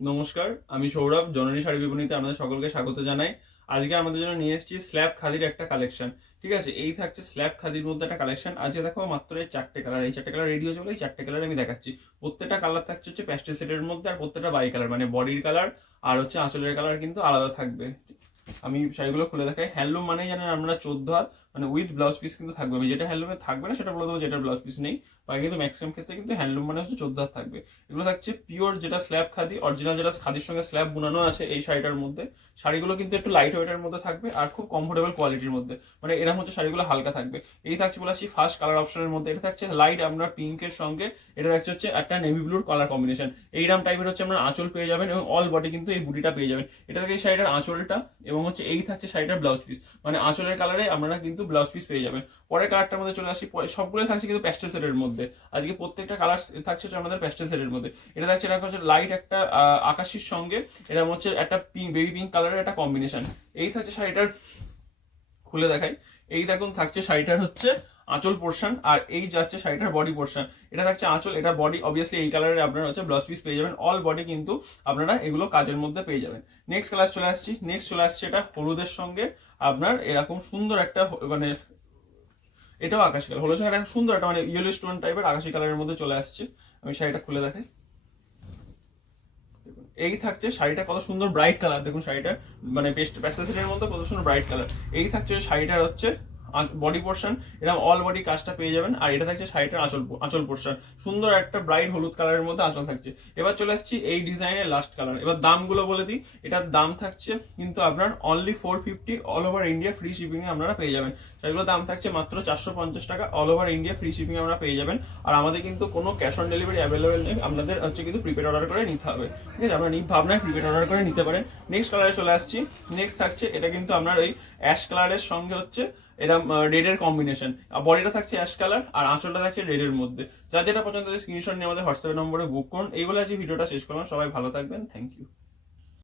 নমস্কার, আমি সৌরভ। জননী শাড়ি বিপণীতে আপনাদের সকলকে স্বাগত জানাই। আজকে আমাদের জন্য নিয়ে এসেছি স্ল্যাব খাদির একটা কালেকশন। ঠিক আছে, এই থাকছে স্ল্যাব খাদির মধ্যে একটা কালেকশন। আজকে দেখো মাত্র এই চারটে কালার, এই চারটে কালার রেডি হয়েছে বলে এই চারটে কালার আমি দেখাচ্ছি। প্রত্যেকটা কালার থাকছে হচ্ছে প্যাস্টেল সেটের মধ্যে, আর প্রত্যেকটা বাই কালার, মানে বডির কালার আর হচ্ছে আঁচলের কালার কিন্তু আলাদা থাকবে। আমি শাড়িগুলো খুলে দেখাই। হ্যান্ডলুম মানে জানেন আমরা 14 হাত, মানে উইথ ব্লাউজ পিস কিন্তু থাকবে। আমি যেটা হ্যান্ডলুমে থাকবে না সেটা বলে দেবো, যেটা ব্লাউজ পিস নেই। বা কিন্তু ম্যাক্সিমাম ক্ষেত্রে কিন্তু হ্যান্ডলুম মানে হচ্ছে 14 হাত থাকবে। এগুলো থাকছে পিওর যেটা স্ল্যাব খাদি, অরিজিনাল যেটা খাদির সঙ্গে স্ল্যাব বোনানো আছে এই শাড়িটার মধ্যে। শাড়িগুলো কিন্তু একটু লাইট ওয়েটের মধ্যে থাকবে আর খুব কমফোর্টেবল কোয়ালিটির মধ্যে, মানে এরকম হচ্ছে শাড়িগুলো হালকা থাকবে। এই থাকছে বলেছি ফার্স্ট কালার অপশনের মধ্যে, এটা থাকছে লাইট আপনার পিঙ্কের সঙ্গে, এটা থাকছে হচ্ছে একটা নেভি ব্লুর কালার কম্বিনেশন। এইরকম টাইপের হচ্ছে আপনার আঁচল পেয়ে যাবেন এবং অল বডি কিন্তু এই বুটিটা পেয়ে যাবেন। এটা থেকে এই শাড়িটার আঁচলটা এবং হচ্ছে এই থাকছে শাড়িটার ব্লাউজ পিস, মানে আঁচলের কালারে আপনারা কিন্তু ব্লাউজ পিস পেয়ে যাবেন। পরের কালারটার মধ্যে চলে আসি, সবগুলো থাকছে কিন্তু প্যাস্টেল সেটের মধ্যে। আজকে প্রত্যেকটা কালার থাকছে হচ্ছে আমাদের প্যাস্টেল সেটের মধ্যে। এটা থাকছে, এটা হচ্ছে লাইট একটা আকাশির সঙ্গে, এটা হচ্ছে একটা পিঙ্ক, বেবি পিঙ্ক কালারের একটা কম্বিনেশন। এই থাকছে শাড়িটার, খুলে দেখাই। এই দেখুন থাকছে শাড়িটার হচ্ছে আঁচল পোর্শন, আর এই যাচ্ছে শাড়িটার বডি পোর্শন। এটা থাকছে আঁচল, এটা বডি। অবভিয়াসলি এই কালারের আপনারা হচ্ছে ব্লাউজ পিস পেয়ে যাবেন। অল বডি কিন্তু আপনারা এগুলো কাজের মধ্যে পেয়ে যাবেন। নেক্সট কালার চলে আসছি, নেক্সট চলে আসছে এটা হলুদের সঙ্গে আপনার এরকম সুন্দর একটা মানে এটাও আকাশি কালার, হলুদের সঙ্গে একটা সুন্দর একটা মানে ইয়েলো স্টোন টাইপের আকাশি কালারের মধ্যে চলে আসছে। আমি শাড়িটা খুলে দেখাই। এই থাকছে শাড়িটা কত সুন্দর ব্রাইট কালার, দেখুন শাড়িটার মানে প্যাস্টেল সেটের মধ্যে কত সুন্দর ব্রাইট কালার। এই থাকছে শাড়িটার হচ্ছে বডি পোর্শন, এরকম অল বডি কাজটা পেয়ে যাবেন। আর এটা থাকছে শাড়িটার আঁচল পোর্শন, সুন্দর একটা ব্রাইট হলুদ কালারের মধ্যে আঁচল থাকছে। এবার চলে আসছি এই ডিজাইনের লাস্ট কালার। এবার দামগুলো বলে দিই। এটার দাম থাকছে কিন্তু আপনার only 450, all over India free shipping এ আপনারা পেয়ে যাবেন। সেগুলোর দাম থাকছে মাত্র 450 টাকা, all over India free shipping এ আপনারা পেয়ে যাবেন। আর আমাদের কিন্তু কোনো ক্যাশ অন ডেলিভারি অ্যাভেলেবেল নেই, আপনাদের হচ্ছে কিন্তু প্রিপেড অর্ডার করে নিতে হবে। ঠিক আছে, আপনারা ভাবনায় প্রিপেড অর্ডার করে নিতে পারেন। নেক্সট কালারে চলে আসছি। নেক্সট থাকছে এটা কিন্তু আপনার ওই অ্যাশ কালারের সঙ্গে হচ্ছে এটা রেডের কম্বিনেশন। বডিটা থাকছে অ্যাশ কালার আর আঁচলটা থাকছে রেডের মধ্যে। যার যেটা পছন্দ স্ক্রিনশট নিয়ে আমাদের হোয়াটসঅ্যাপ নম্বরে বুক করুন। এই বলে আজকে ভিডিওটা শেষ করলাম। সবাই ভালো থাকবেন, থ্যাংক ইউ।